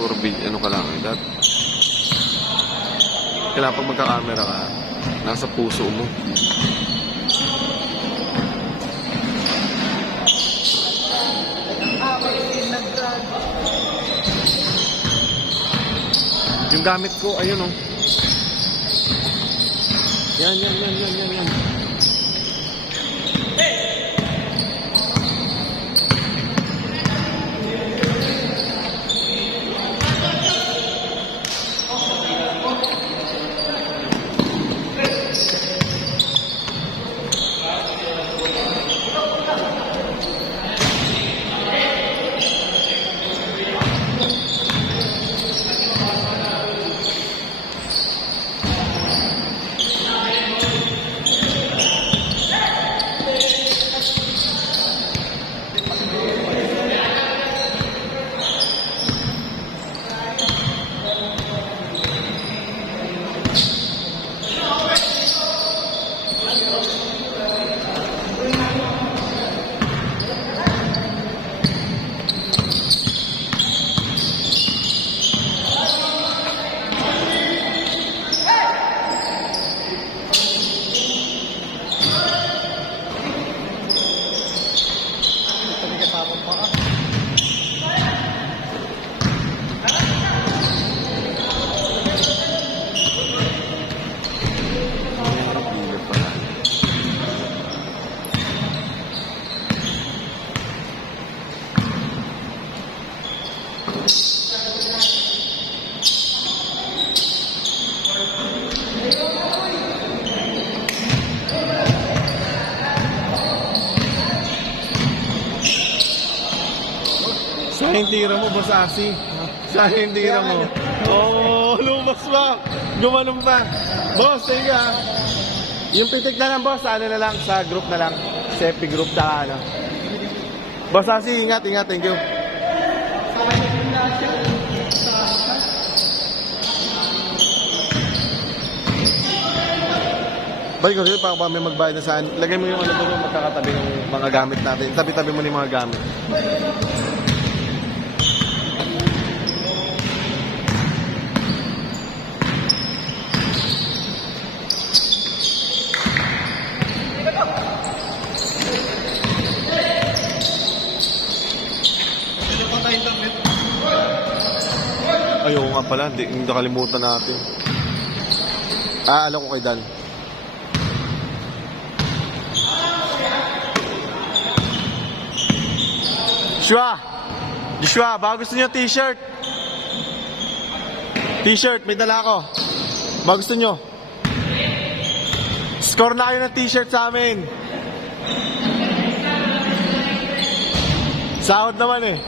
puro ano ka lang. Kailangan pag magka-camera ka, nasa puso mo. Yung gamit ko, ayun oh. Yan. Sayang tira mo, Boss Asi. Sayang tira mo. Oo, lumabas pa. Gumanong pa. Boss, thank you ha. Yung pitik na lang, boss, ano na lang, sa group na lang. Sa FB group, saka ano. Boss Asi, ingat, thank you. Balik ko rin, para may magbayad na saan. Lagay mo yung ano doon, magkakatabi ng mga gamit natin. Tabi-tabi mo yung mga gamit. Ayaw nga pala, hindi nakalimutan natin. Alam ko kay Dan. Joshua, baka gusto niyo t-shirt? T-shirt, may dala ako. Baka gusto niyo? Score na kayo ng t-shirt sa amin. Sahod naman eh.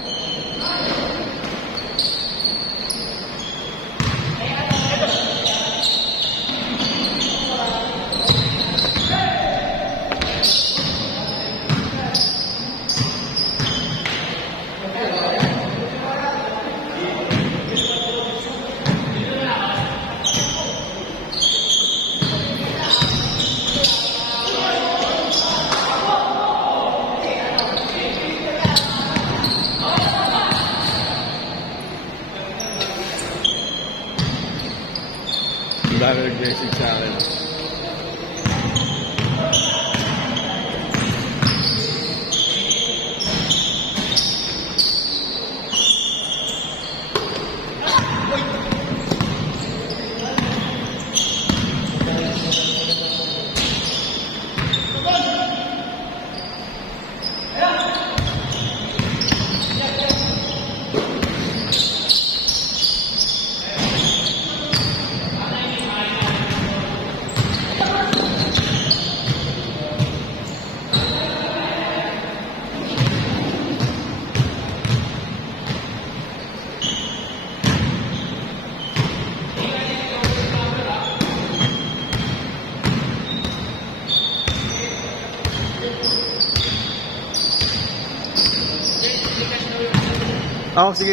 Dahil nag-message sa akin. Oh, sige.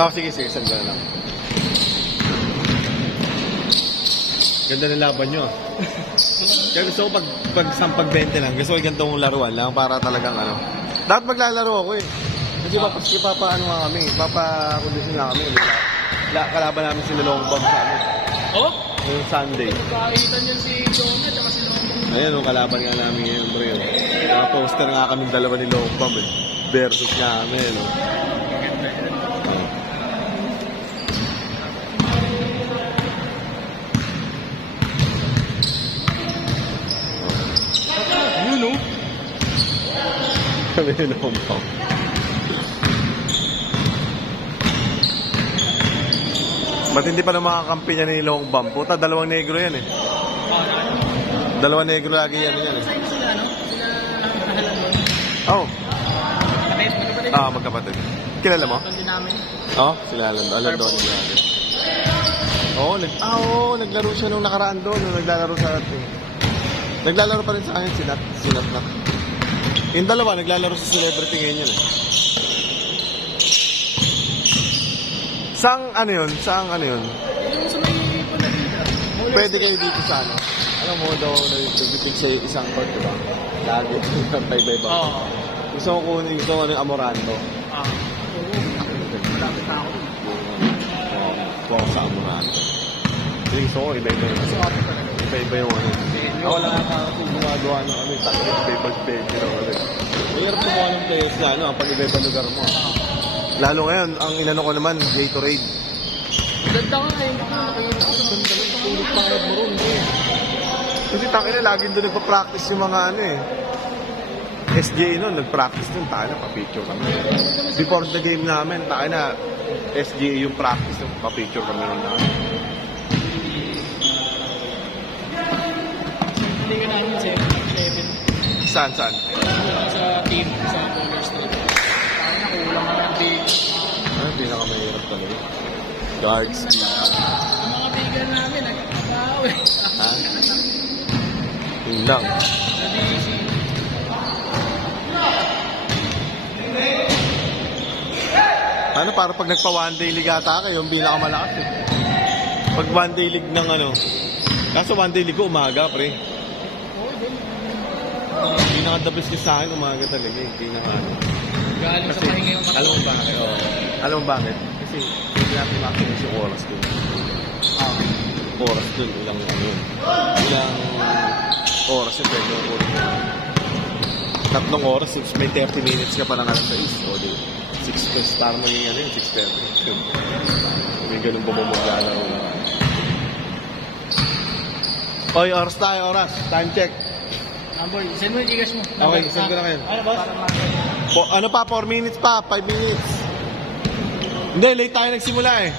Oh, sige, sandali na lang. Ganda ng laban nyo. Kaya gusto ko pag 20 lang, gusto ko ganitong laruan lang para talagang ano. Dapat maglalaro ako eh. Kasi papaano nga kami, papakondisyon nga kami. Kalaban namin si Longbang sa ano. Oh? Yung Sunday. Kakitan yun si Jonah at si Longbang. Ayan, yung kalaban nga namin ngayon, bro. Naka-poster nga kami dalawa ni Longbang versus nga kami, no? Yun, no? Kami ni Longbang. Ba't hindi pa na makakampi niya ni Longbang? Puta, dalawang negro yan eh. Dalawang negro lagi yan eh. Sila, no? Sila nakahalan doon. Oh. Kapit. Magkapatid. Kilala mo? Hindi namin. Oh, sila alam doon nila. Naglaro siya nung nakaraan doon, nung naglalaro sa atin. Naglalaro pa rin sa akin, sinat na. Yung dalawa, naglalaro sa celebrity ngayon yun eh. Saang ano yun? Yung sa may Panalita. Pwede kayo dito sa ano? Alam mo daw, nagpipig sa isang court, diba? Lagi, bye-bye ba? Oo. Gusto ko yung Amoranto. Malapit na ako. Kuha ko sa Amoranto. Yung gusto ko, iba-iba yung iba-iba yung ano. Ako lang ako gumagawa ng ano, takot iba-iba pero ano. Mayroon kumuha ng players na ano, pag iba-iba lugar mo. Lalo ngayon, ang inano ko naman, Gatorade. Ganda nga eh. Tulog pangad mo ron. Kasi takin na, laging doon nagpa-practice yung mga ano eh. SGA nun, nag-practice nun, takin na, pa-picture kami. Before the game namin, takin na, SGA yung practice, pa-picture kami nun namin. Hindi ka namin 7. Saan? Sa team, sa Colors Street. Parang nakulang ka ng big. Ano, pinakamahirap talaga. Guards. Ang mga bigan namin, nagkakabaw eh. Ha? Yun lang. Ano, para pag nagpa one day league ata kayo, yung pinakamalakas eh. Pag one day league ng ano, kaso one day league ko umaga, pre. Pinaka-the best sa akin, umaga talaga eh. Pinaka-ano. Galing sa pahinga yung Alam mo bakit? Alam mo bakit? Kasi hindi natin makinis yung oras dun. Oras dun, ilang oras yun, pwede mo ulit. 3 oras, may 30 minutes ka pa lang alam sa is. O di, 6 plus, para maging ano yun, 6:30. May ganun ba maglalaro na. Oy, oras tayo, oras. Time check. Boy, send mo yung gigas mo. Okay, send ko na kayo. Ano boss? Ano pa, 4 minutes pa, 5 minutes. Hindi, late tayo nagsimula eh.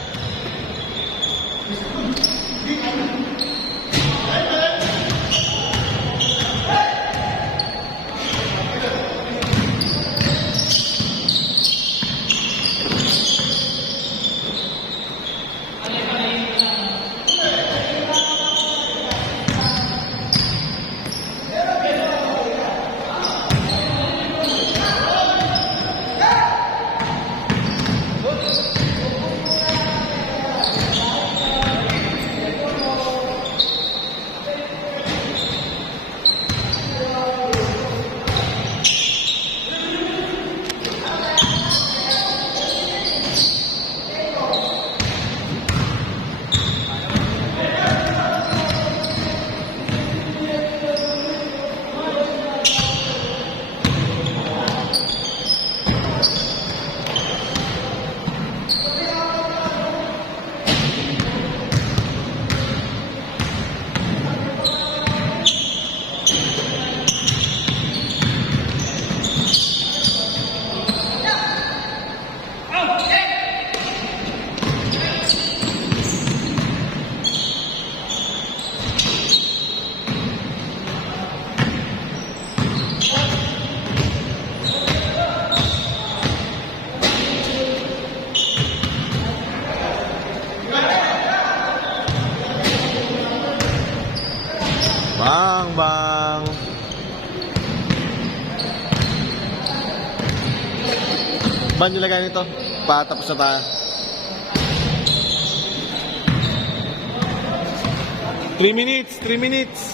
Bang, bang. Ban yung lagay nito. Patapos na tayo. 3 minutes, 3 minutes.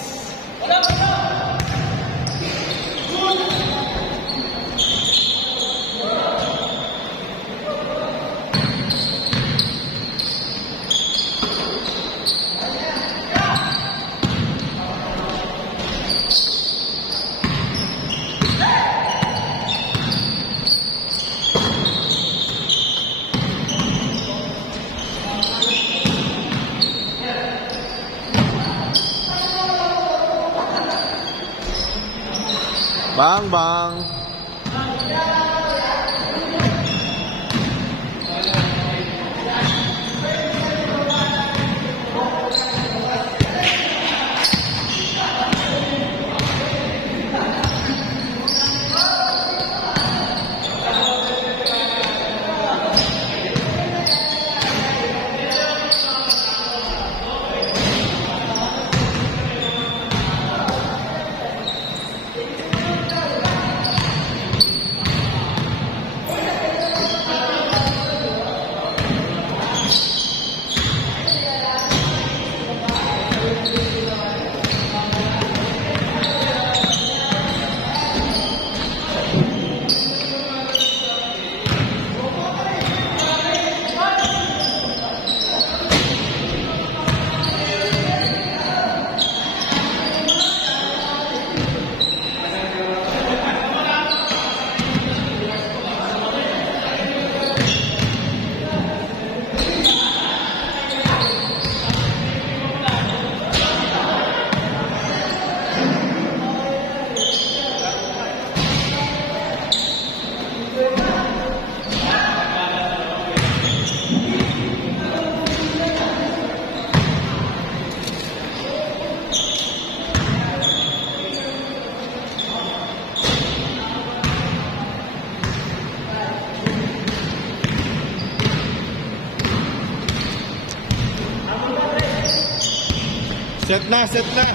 Bang, bang. Set na, set na.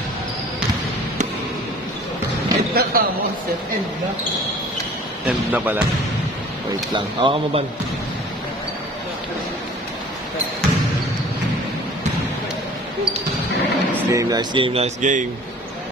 End na ka mo, set end na. End na pala. Wait lang. Hawakan mo ba? Nice game, nice game, nice game.